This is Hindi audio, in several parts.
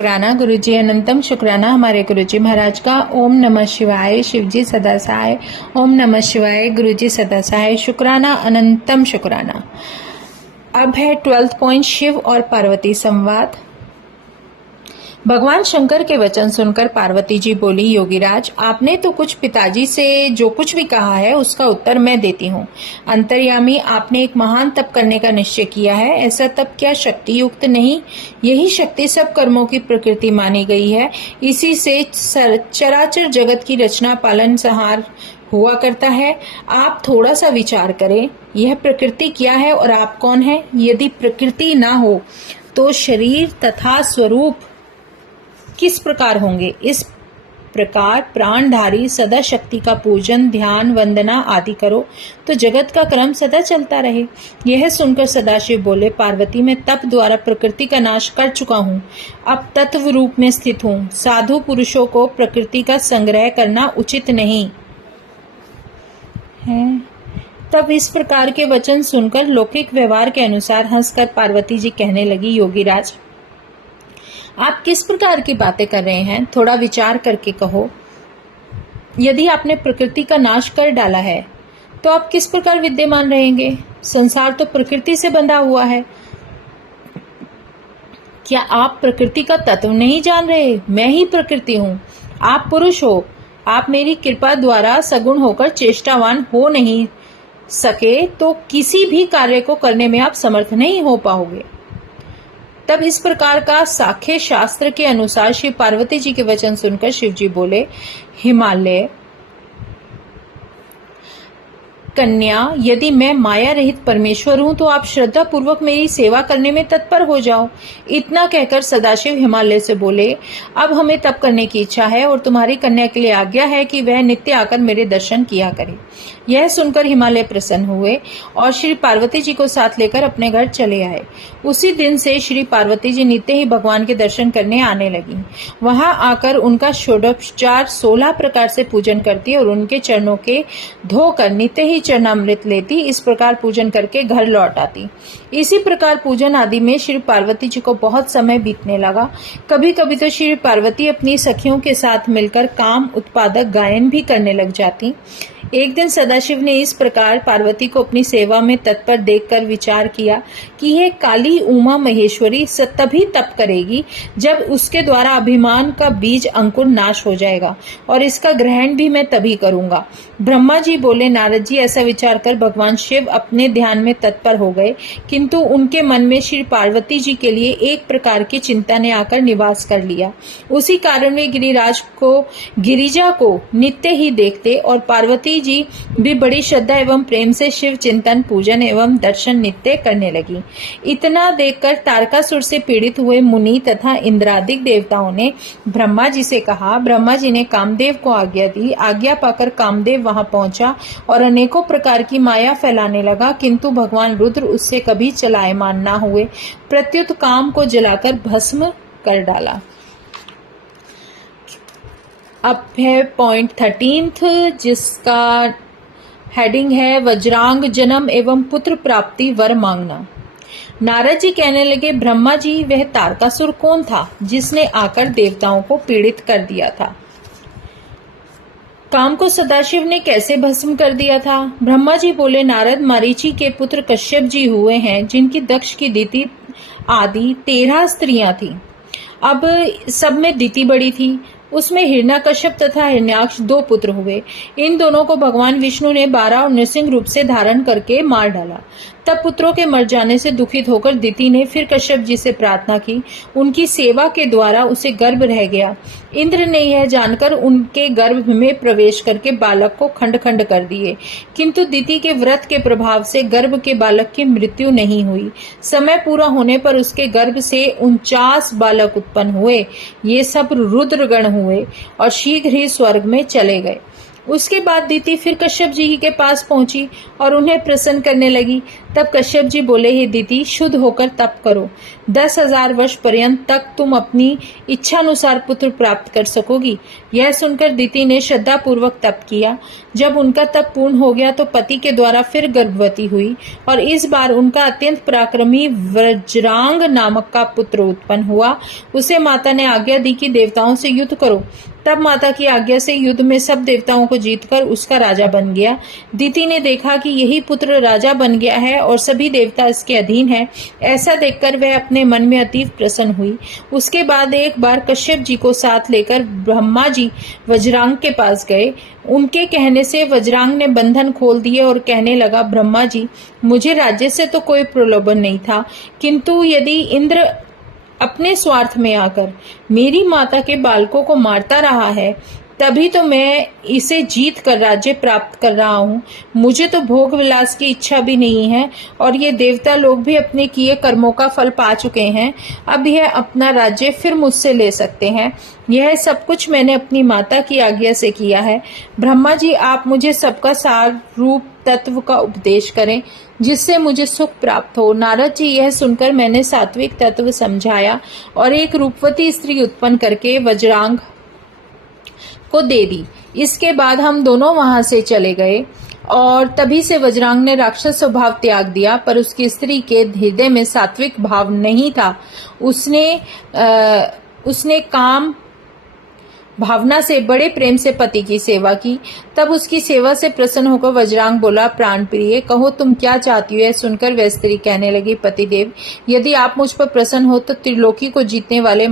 शुक्राना गुरुजी अनंतम शुक्राना हमारे गुरुजी महाराज का। ओम नमः शिवाय। शिवजी सदा सहाय। ओम नमः शिवाय। गुरुजी सदा सहाय। शुक्राना अनंतम शुक्राना। अब है 12th पॉइंट, शिव और पार्वती संवाद। भगवान शंकर के वचन सुनकर पार्वती जी बोली, योगीराज आपने तो कुछ पिताजी से जो कुछ भी कहा है उसका उत्तर मैं देती हूँ। अंतर्यामी, आपने एक महान तप करने का निश्चय किया है। ऐसा तप क्या शक्ति युक्त नहीं? यही शक्ति सब कर्मों की प्रकृति मानी गई है। इसी से चराचर जगत की रचना, पालन, संहार हुआ करता है। आप थोड़ा सा विचार करें, यह प्रकृति क्या है और आप कौन है? यदि प्रकृति ना हो तो शरीर तथा स्वरूप किस प्रकार होंगे? इस प्रकार प्राणधारी सदा शक्ति का पूजन, ध्यान, वंदना आदि करो तो जगत का क्रम सदा चलता रहे। यह सुनकर सदाशिव बोले, पार्वती मैं तप द्वारा प्रकृति का नाश कर चुका हूँ, अब तत्व रूप में स्थित हूँ। साधु पुरुषों को प्रकृति का संग्रह करना उचित नहीं है। तब इस प्रकार के वचन सुनकर लौकिक व्यवहार के अनुसार हंसकर पार्वती जी कहने लगी, योगीराज आप किस प्रकार की बातें कर रहे हैं? थोड़ा विचार करके कहो। यदि आपने प्रकृति का नाश कर डाला है तो आप किस प्रकार विद्यमान रहेंगे? संसार तो प्रकृति से बंधा हुआ है। क्या आप प्रकृति का तत्व नहीं जान रहे? मैं ही प्रकृति हूँ। आप पुरुष हो। आप मेरी कृपा द्वारा सगुण होकर चेष्टावान हो नहीं सके तो किसी भी कार्य को करने में आप समर्थ नहीं हो पाओगे। तब इस प्रकार का साख्य शास्त्र के अनुसार श्री पार्वती जी के वचन सुनकर शिव जी बोले, हिमालय कन्या, यदि मैं माया रहित परमेश्वर हूं तो आप श्रद्धा पूर्वक मेरी सेवा करने में तत्पर हो जाओ। इतना कहकर सदाशिव हिमालय से बोले, अब हमें तप करने की इच्छा है और तुम्हारी कन्या के लिए आज्ञा है कि वह नित्य आकर मेरे दर्शन किया करे। यह सुनकर हिमालय प्रसन्न हुए और श्री पार्वती जी को साथ लेकर अपने घर चले आए। उसी दिन से श्री पार्वती जी नित्य ही भगवान के दर्शन करने आने लगी। वहां आकर उनका षोडशोपचार 16 प्रकार से पूजन करती और उनके चरणों के धोकर नित्य ही चरणामृत लेती। इस प्रकार पूजन करके घर लौट आती। इसी प्रकार पूजन आदि में श्री पार्वती जी को बहुत समय बीतने लगा। कभी कभी तो श्री पार्वती अपनी सखियों के साथ मिलकर काम उत्पादक गायन भी करने लग जाती। एक दिन सदाशिव ने इस प्रकार पार्वती को अपनी सेवा में तत्पर देखकर विचार किया कि यह काली उमा महेश्वरी तभी तप करेगी जब उसके द्वारा अभिमान का बीज अंकुर नाश हो जाएगा और इसका ग्रहण भी मैं तभी करूंगा। ब्रह्मा जी बोले, नारद जी ऐसा विचार कर भगवान शिव अपने ध्यान में तत्पर हो गए, किंतु उनके मन में श्री पार्वती जी के लिए एक प्रकार की चिंता ने आकर निवास कर लिया। उसी कारण वे गिरिजा को नित्य ही देखते और पार्वती जी भी बड़ी श्रद्धा एवं प्रेम से शिव चिंतन, पूजन एवं दर्शन नित्य करने लगी। इतना देखकर तारकासुर से पीड़ित हुए मुनि तथा इंद्रादिक देवताओं ने ब्रह्मा जी से कहा। ब्रह्मा जी ने कामदेव को आज्ञा दी। आज्ञा पाकर कामदेव वहां पहुंचा और अनेकों प्रकार की माया फैलाने लगा, किंतु भगवान रुद्र उससे कभी चलायमान न हुए, प्रत्युत काम को जलाकर भस्म कर डाला। अब है पॉइंट 13 जिसका हेडिंग है वज्रांग जन्म एवं पुत्र प्राप्ति वर मांगना। नारद जी कहने लगे, ब्रह्मा जी वह तारकासुर कौन था जिसने आकर देवताओं को पीड़ित कर दिया था? काम को सदाशिव ने कैसे भस्म कर दिया था? ब्रह्मा जी बोले, नारद मरीचि के पुत्र कश्यप जी हुए हैं जिनकी दक्ष की दिति आदि 13 स्त्रियां थी। अब सब में दिति बड़ी थी। उसमें हिरण्यकश्यप तथा हिरण्याक्ष 2 पुत्र हुए। इन दोनों को भगवान विष्णु ने 12 और नृसिंह रूप से धारण करके मार डाला। तब पुत्रों के मर जाने से दुखित होकर दिति ने फिर कश्यप जी से प्रार्थना की। उनकी सेवा के द्वारा उसे गर्भ रह गया। इंद्र ने यह जानकर उनके गर्भ में प्रवेश करके बालक को खंड खंड कर दिए, किंतु दिति के व्रत के प्रभाव से गर्भ के बालक की मृत्यु नहीं हुई। समय पूरा होने पर उसके गर्भ से 49 बालक उत्पन्न हुए। ये सब रुद्रगण हुए और शीघ्र ही स्वर्ग में चले गए। उसके बाद दीति फिर कश्यप जी के पास पहुंची और उन्हें प्रसन्न करने लगी। तब कश्यप जी बोले, हे दीति, शुद्ध होकर तप करो। 10,000 वर्ष पर्यंत तक तुम अपनी इच्छानुसार पुत्र प्राप्त कर सकोगी। यह सुनकर दीति ने श्रद्धा पूर्वक तप किया। जब उनका तप पूर्ण हो गया तो पति के द्वारा फिर गर्भवती हुई और इस बार उनका अत्यंत पराक्रमी वज्रांग नामक का पुत्र उत्पन्न हुआ। उसे माता ने आज्ञा दी कि देवताओं से युद्ध करो। तब माता की आज्ञा से युद्ध में सब देवताओं को जीतकर उसका राजा बन गया। दीति ने देखा कि यही पुत्र राजा बन गया है और सभी देवता इसके अधीन हैं। ऐसा देखकर वह अपने मन में अतीव प्रसन्न हुई। उसके बाद एक बार कश्यप जी को साथ लेकर ब्रह्मा जी वज्रांग के पास गए। उनके कहने से वज्रांग ने बंधन खोल दिए और कहने लगा, ब्रह्मा जी, मुझे राज्य से तो कोई प्रलोभन नहीं था, किंतु यदि इंद्र अपने स्वार्थ में आकर मेरी माता के बालकों को मारता रहा है, तभी तो मैं इसे जीत कर राज्य प्राप्त कर रहा हूँ। मुझे तो भोग विलास की इच्छा भी नहीं है और ये देवता लोग भी अपने किए कर्मों का फल पा चुके हैं। अब यह अपना राज्य फिर मुझसे ले सकते हैं। यह सब कुछ मैंने अपनी माता की आज्ञा से किया है। ब्रह्मा जी, आप मुझे सबका सार रूप तत्व का उपदेश करें जिससे मुझे सुख प्राप्त हो। नारद जी, यह सुनकर मैंने सात्विक तत्व समझाया और एक रूपवती स्त्री उत्पन्न करके वज्रांग को दे दी। इसके बाद हम दोनों वहां से चले गए और तभी से वज्रांग ने राक्षस स्वभाव त्याग दिया, पर उसकी स्त्री के हृदय में सात्विक भाव नहीं था। उसने काम भावना से बड़े प्रेम से पति की सेवा की। तब उसकी सेवा से प्रसन्न होकर वज्रांग बोला, प्राण प्रिय, कहो तुम क्या चाहती हो। यह सुनकर वह स्त्री कहने लगी, पतिदेव, यदि आप मुझ पर प्रसन्न हो तो त्रिलोकी को जीतने वाले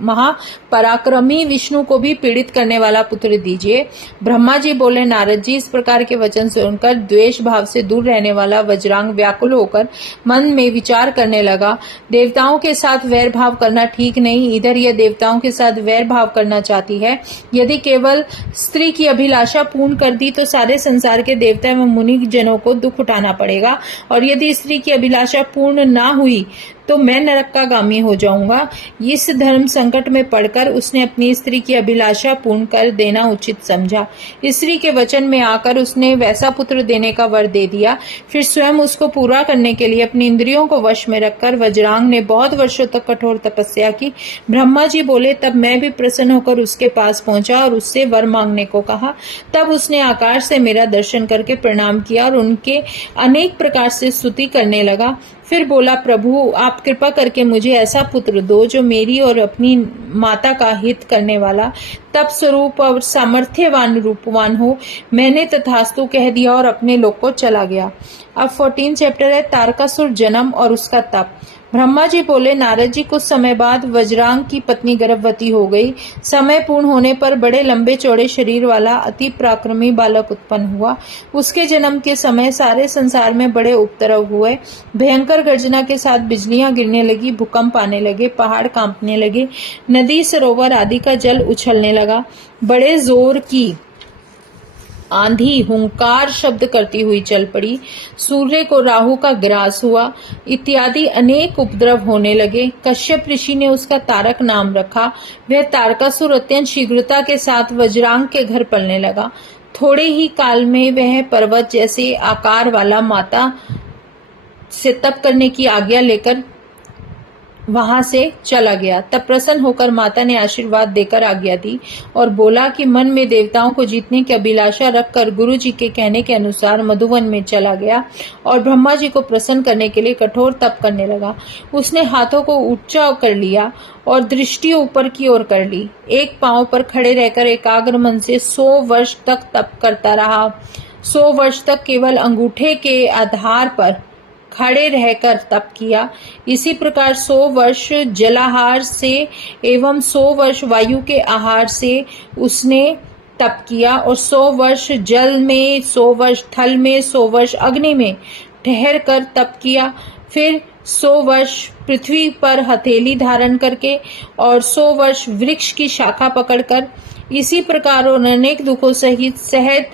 महापराक्रमी विष्णु को भी पीड़ित करने वाला पुत्र दीजिए। ब्रह्मा जी बोले, नारद जी, इस प्रकार के वचन सुनकर द्वेष भाव से दूर रहने वाला वज्रांग व्याकुल होकर मन में विचार करने लगा। देवताओं के साथ वैर भाव करना ठीक नहीं। इधर यह देवताओं के साथ वैर भाव करना चाहती है। यदि केवल स्त्री की अभिलाषा पूर्ण कर दी तो सारे संसार के देवता एवं मुनि जनों को दुख उठाना पड़ेगा और यदि स्त्री की अभिलाषा पूर्ण ना हुई तो मैं नरक का गामी हो जाऊंगा। इस धर्म संकट में पड़कर उसने अपनी स्त्री की अभिलाषा पूर्ण कर देना उचित समझा। स्त्री के वचन में आकर उसने वैसा पुत्र देने का वर दे दिया। फिर स्वयं उसको पूरा करने के लिए अपनी इंद्रियों को वश में रखकर वज्रांग ने बहुत वर्षों तक कठोर तपस्या की। ब्रह्मा जी बोले, तब मैं भी प्रसन्न होकर उसके पास पहुंचा और उससे वर मांगने को कहा। तब उसने आकाश से मेरा दर्शन करके प्रणाम किया और उनके अनेक प्रकार से स्तुति करने लगा। फिर बोला, प्रभु, आप कृपा करके मुझे ऐसा पुत्र दो जो मेरी और अपनी माता का हित करने वाला, तप स्वरूप और सामर्थ्यवान रूपवान हो। मैंने तथास्तु कह दिया और अपने लोक को चला गया। अब 14 चैप्टर है, तारकासुर जन्म और उसका तप। ब्रह्मा जी बोले, नारद जी, कुछ समय बाद वज्रांग की पत्नी गर्भवती हो गई। समय पूर्ण होने पर बड़े लंबे चौड़े शरीर वाला अति पराक्रमी बालक उत्पन्न हुआ। उसके जन्म के समय सारे संसार में बड़े उपद्रव हुए। भयंकर गर्जना के साथ बिजलियां गिरने लगी, भूकंप आने लगे, पहाड़ कांपने लगे, नदी सरोवर आदि का जल उछलने लगा। बड़े जोर की आंधी हुंकार शब्द करती हुई चल पड़ी। सूर्य को राहु का ग्रास हुआ, इत्यादि अनेक उपद्रव होने लगे। कश्यप ऋषि ने उसका तारक नाम रखा। वह तारकासुर अत्यंत शीघ्रता के साथ वज्रांग के घर पलने लगा। थोड़े ही काल में वह पर्वत जैसे आकार वाला माता से तप करने की आज्ञा लेकर वहां से चला गया। तब प्रसन्न होकर माता ने आशीर्वाद देकर आज्ञा दी और बोला कि मन में देवताओं को जीतने की अभिलाषा रखकर गुरु जी के कहने के अनुसार मधुवन में चला गया और ब्रह्मा जी को प्रसन्न करने के लिए कठोर तप करने लगा। उसने हाथों को ऊंचा कर लिया और दृष्टि ऊपर की ओर कर ली। एक पांव पर खड़े रहकर एकाग्र मन से 100 वर्ष तक तप करता रहा। 100 वर्ष तक केवल अंगूठे के आधार पर खड़े रहकर तप किया। इसी प्रकार 100 वर्ष जलाहार से एवं 100 वर्ष वायु के आहार से उसने तप किया और 100 वर्ष जल में, 100 वर्ष थल में, 100 वर्ष अग्नि में ठहर कर तप किया। फिर 100 वर्ष पृथ्वी पर हथेली धारण करके और 100 वर्ष वृक्ष की शाखा पकड़कर, इसी प्रकार अनेक दुखों सहित सहज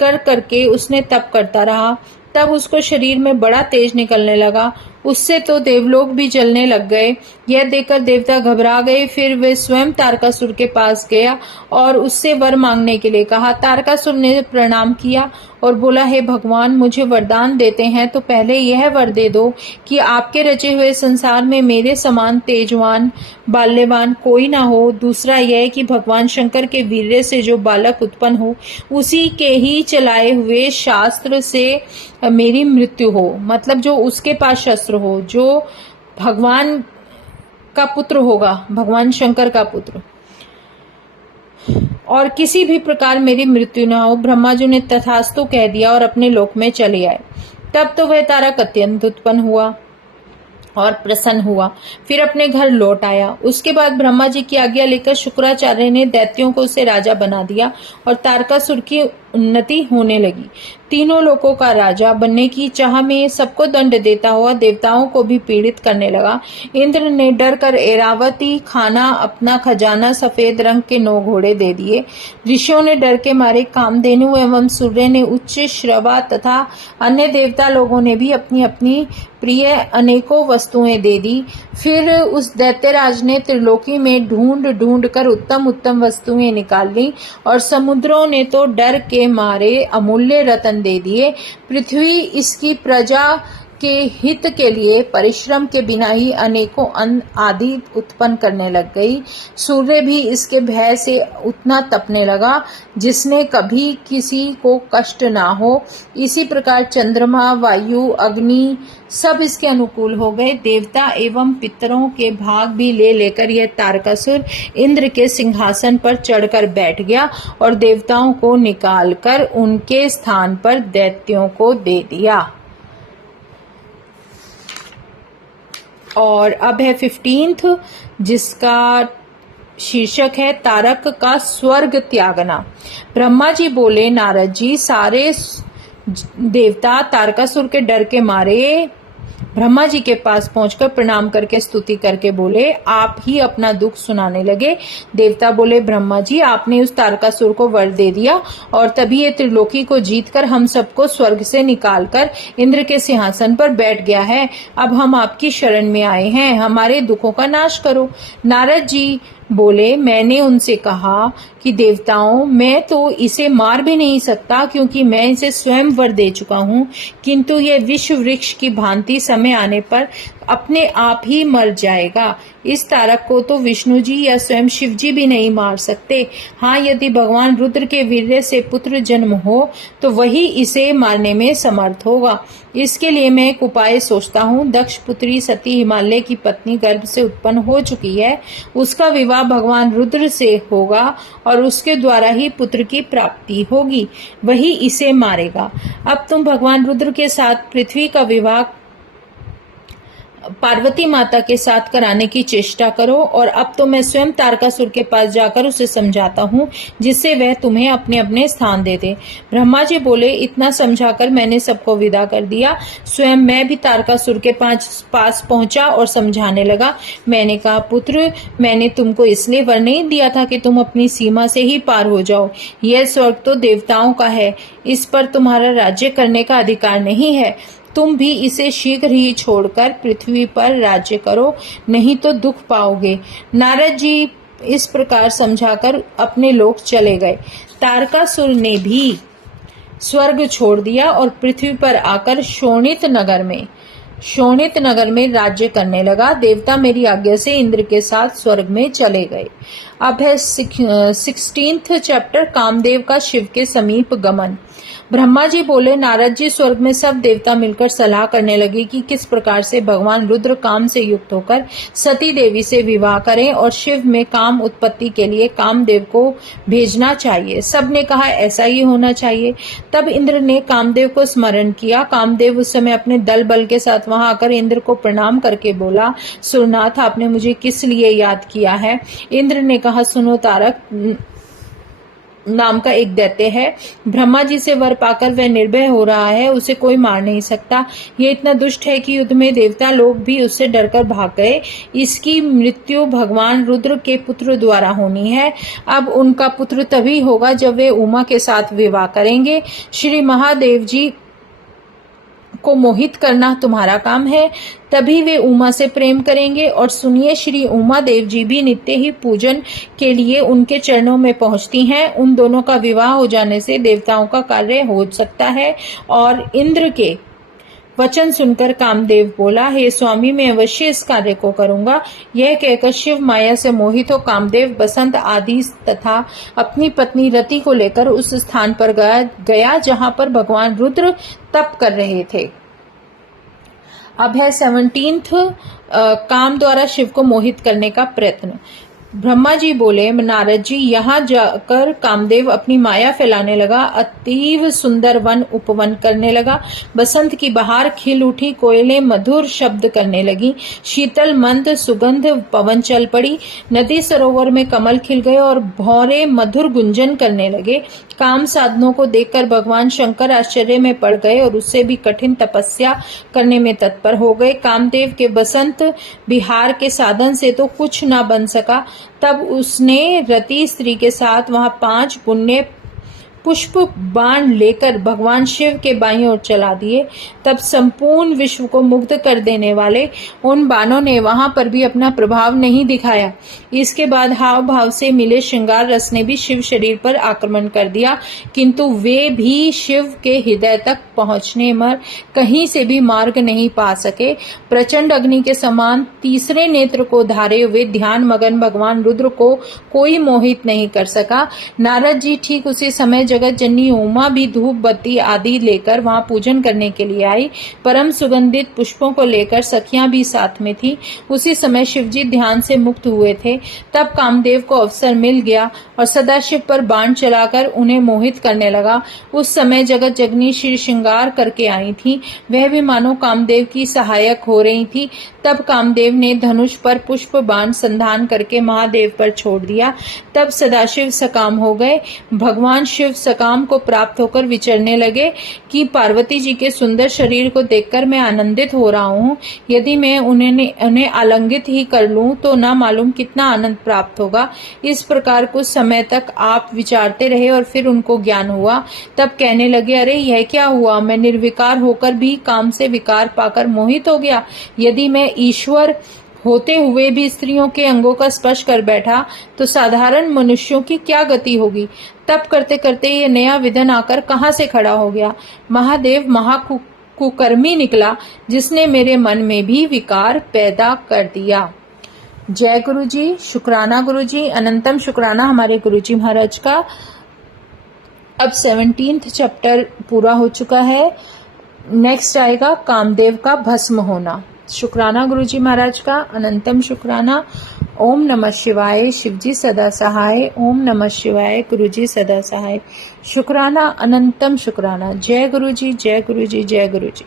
करके उसने तप करता रहा। तब उसको शरीर में बड़ा तेज निकलने लगा। उससे तो देवलोक भी जलने लग गए। यह देखकर देवता घबरा गए। फिर वे स्वयं तारकासुर के पास गया और उससे वर मांगने के लिए कहा। तारकासुर ने प्रणाम किया और बोला, हे भगवान, मुझे वरदान देते हैं तो पहले यह वर दे दो कि आपके रचे हुए संसार में मेरे समान तेजवान बाल्यवान कोई ना हो। दूसरा यह कि भगवान शंकर के वीर्य से जो बालक उत्पन्न हो उसी के ही चलाए हुए शास्त्र से मेरी मृत्यु हो। मतलब जो उसके पास शस्त्र हो, जो भगवान का पुत्र होगा, भगवान शंकर का पुत्र, और किसी भी प्रकार मेरी मृत्यु न हो। ब्रह्मा जी ने तथास्तु कह दिया और अपने लोक में चले आए। तब तो वह तारक अत्यंत उत्पन्न हुआ और प्रसन्न हुआ, फिर अपने घर लौट आया। उसके बाद ब्रह्मा जी की आज्ञा लेकर शुक्राचार्य ने दैत्यों को उसे राजा बना दिया और तारकासुर की उन्नति होने लगी। तीनों लोकों का राजा बनने की चाह में सबको दंड देता हुआ देवताओं को भी पीड़ित करने लगा। इंद्र ने डर कर ऐरावती खाना अपना खजाना सफेद रंग के 9 घोड़े दे दिए। ऋषियों ने डर के मारे कामधेनु एवं सूर्य ने उच्च श्रवा तथा अन्य देवता लोगों ने भी अपनी अपनी प्रिय अनेकों वस्तुएं दे दी। फिर उस दैत्यराज ने त्रिलोकी में ढूंढ ढूंढ कर उत्तम उत्तम वस्तुएं निकाल ली और समुद्रों ने तो डर के मारे अमूल्य रत्न दे दिए। पृथ्वी इसकी प्रजा के हित के लिए परिश्रम के बिना ही अनेकों अन्न आदि उत्पन्न करने लग गई। सूर्य भी इसके भय से उतना तपने लगा जिसने कभी किसी को कष्ट ना हो। इसी प्रकार चंद्रमा, वायु, अग्नि सब इसके अनुकूल हो गए। देवता एवं पितरों के भाग भी ले लेकर यह तारकासुर इंद्र के सिंहासन पर चढ़कर बैठ गया और देवताओं को निकालकर उनके स्थान पर दैत्यों को दे दिया। और अब है 15th, जिसका शीर्षक है तारक का स्वर्ग त्यागना। ब्रह्मा जी बोले, नारद जी, सारे देवता तारकासुर के डर के मारे ब्रह्मा जी के पास पहुंचकर प्रणाम करके स्तुति करके बोले, आप ही अपना दुख सुनाने लगे। देवता बोले, ब्रह्मा जी, आपने उस तारकासुर को वर दे दिया और तभी ये त्रिलोकी को जीतकर हम सबको स्वर्ग से निकालकर इंद्र के सिंहासन पर बैठ गया है। अब हम आपकी शरण में आए हैं, हमारे दुखों का नाश करो। नारद जी बोले, मैंने उनसे कहा कि देवताओं, मैं तो इसे मार भी नहीं सकता क्योंकि मैं इसे स्वयं वर दे चुका हूँ, किंतु यह विश्व वृक्ष की भांति समय आने पर अपने आप ही मर जाएगा। इस तारक को तो विष्णु जी या स्वयं शिव जी भी नहीं मार सकते। हाँ, यदि भगवान रुद्र के वीर्य से पुत्र जन्म हो तो वही इसे मारने में समर्थ होगा। इसके लिए मैं एक उपाय सोचता हूँ। दक्ष पुत्री सती हिमालय की पत्नी गर्भ से उत्पन्न हो चुकी है, उसका विवाह भगवान रुद्र से होगा और उसके द्वारा ही पुत्र की प्राप्ति होगी, वही इसे मारेगा। अब तुम भगवान रुद्र के साथ पृथ्वी का विवाह पार्वती माता के साथ कराने की चेष्टा करो और अब तो मैं स्वयं तारकासुर के पास जाकर उसे समझाता हूँ जिससे वह तुम्हें अपने अपने स्थान दे दे। ब्रह्मा जी बोले, इतना समझाकर मैंने सबको विदा कर दिया। स्वयं मैं भी तारकासुर के पास पहुंचा और समझाने लगा। मैंने कहा, पुत्र, मैंने तुमको इसलिए वर नहीं दिया था कि तुम अपनी सीमा से ही पार हो जाओ। यह स्वर्ग तो देवताओं का है, इस पर तुम्हारा राज्य करने का अधिकार नहीं है। तुम भी इसे शीघ्र ही छोड़कर पृथ्वी पर राज्य करो, नहीं तो दुख पाओगे। नारद जी इस प्रकार समझाकर अपने लोक चले गए। तारकासुर ने भी स्वर्ग छोड़ दिया और पृथ्वी पर आकर शोणित नगर में राज्य करने लगा। देवता मेरी आज्ञा से इंद्र के साथ स्वर्ग में चले गए। अब है 16th चैप्टर, कामदेव का शिव के समीप गमन। ब्रह्मा जी बोले, नारद जी, स्वर्ग में सब देवता मिलकर सलाह करने लगे कि किस प्रकार से भगवान रुद्र काम से युक्त होकर सती देवी से विवाह करें और शिव में काम उत्पत्ति के लिए कामदेव को भेजना चाहिए। सब ने कहा, ऐसा ही होना चाहिए। तब इंद्र ने कामदेव को स्मरण किया। कामदेव उस समय अपने दल बल के साथ वहां आकर इंद्र को प्रणाम करके बोला, सुरनाथ, आपने मुझे किस लिए याद किया है? इंद्र ने कहा, सुनो, तारक नाम का एक दैत्य है, ब्रह्मा जी से वर पाकर वह निर्भय हो रहा है, उसे कोई मार नहीं सकता। ये इतना दुष्ट है कि युद्ध में देवता लोग भी उससे डरकर भाग गए। इसकी मृत्यु भगवान रुद्र के पुत्र द्वारा होनी है। अब उनका पुत्र तभी होगा जब वे उमा के साथ विवाह करेंगे। श्री महादेव जी को मोहित करना तुम्हारा काम है, तभी वे उमा से प्रेम करेंगे। और सुनिए, श्री उमा देव जी भी नित्य ही पूजन के लिए उनके चरणों में पहुंचती हैं। उन दोनों का विवाह हो जाने से देवताओं का कार्य हो सकता है। और इंद्र के वचन सुनकर कामदेव बोला, हे स्वामी, मैं अवश्य इस कार्य को करूंगा। यह कहकर शिव माया से मोहित हो कामदेव बसंत आदि तथा अपनी पत्नी रति को लेकर उस स्थान पर गया जहां पर भगवान रुद्र तप कर रहे थे। अब है 17th काम द्वारा शिव को मोहित करने का प्रयत्न। ब्रह्मा जी बोले, नारद जी, यहाँ जाकर कामदेव अपनी माया फैलाने लगा। अतीव सुंदर वन उपवन करने लगा। बसंत की बहार खिल उठी, कोयलें मधुर शब्द करने लगी, शीतल मंद सुगंध पवन चल पड़ी, नदी सरोवर में कमल खिल गए और भौरे मधुर गुंजन करने लगे। काम साधनों को देखकर भगवान शंकर आश्चर्य में पड़ गए और उससे भी कठिन तपस्या करने में तत्पर हो गए। कामदेव के बसंत विहार के साधन से तो कुछ न बन सका। तब उसने रति स्त्री के साथ वहां 5 पुण्य पुष्प बाण लेकर भगवान शिव के बाईं ओर चला दिए। तब संपूर्ण विश्व को मुग्ध कर देने वाले उन बाणों ने वहां पर भी अपना प्रभाव नहीं दिखाया। इसके बाद हाव भाव से मिले श्रृंगार रस ने भी शिव शरीर पर आक्रमण कर दिया, किंतु वे भी शिव के हृदय तक पहुंचने में कहीं से भी मार्ग नहीं पा सके। प्रचंड अग्नि के समान तीसरे नेत्र को धारे हुए ध्यान मगन भगवान रुद्र को कोई मोहित नहीं कर सका। नारद जी ठीक उसी समय जगत जननी उमा भी धूप बत्ती आदि लेकर वहां पूजन करने के लिए आई। परम सुगंधित पुष्पों को लेकर सखियां भी साथ में थी। उसी समय शिवजी ध्यान से मुक्त हुए थे। तब कामदेव को अवसर मिल गया और सदाशिव पर बाण चलाकर उन्हें मोहित करने लगा। उस समय जगत जगनी श्री श्रृंगार करके आई थी, वह भी मानो कामदेव की सहायक हो रही थी। तब कामदेव ने धनुष पर पुष्प बाण संधान करके महादेव पर छोड़ दिया। तब सदाशिव सकाम हो गए। भगवान शिव सकाम को प्राप्त होकर विचरने लगे कि पार्वती जी के सुंदर शरीर को देखकर मैं आनंदित हो रहा हूँ। यदि मैं उन्हें आलिंगित ही कर लूं तो न मालूम कितना आनंद प्राप्त होगा। इस प्रकार कुछ समय तक आप विचारते रहे और फिर उनको ज्ञान हुआ। तब कहने लगे, अरे यह क्या हुआ, मैं निर्विकार होकर भी काम से विकार पाकर मोहित हो गया। यदि मैं ईश्वर होते हुए भी स्त्रियों के अंगों का स्पर्श कर बैठा तो साधारण मनुष्यों की क्या गति होगी। तब करते करते ये नया विधन आकर कहां से खड़ा हो गया। महादेव महाकुकर्मी निकला, जिसने मेरे मन में भी विकार पैदा कर दिया। जय गुरु जी, शुक्राना गुरु जी, अनंतम शुक्राना हमारे गुरु जी महाराज का। अब 17th चैप्टर पूरा हो चुका है। नेक्स्ट आएगा कामदेव का भस्म होना। शुक्राना गुरु जी महाराज का, अनंतम शुक्राना। ओम नमः शिवाय, शिवजी सदा सहाय। ओम नमः शिवाय, गुरु जी सदा सहाय। शुक्राना, अनंतम शुक्राना। जय गुरु जी, जय गुरु जी, जय गुरु जी।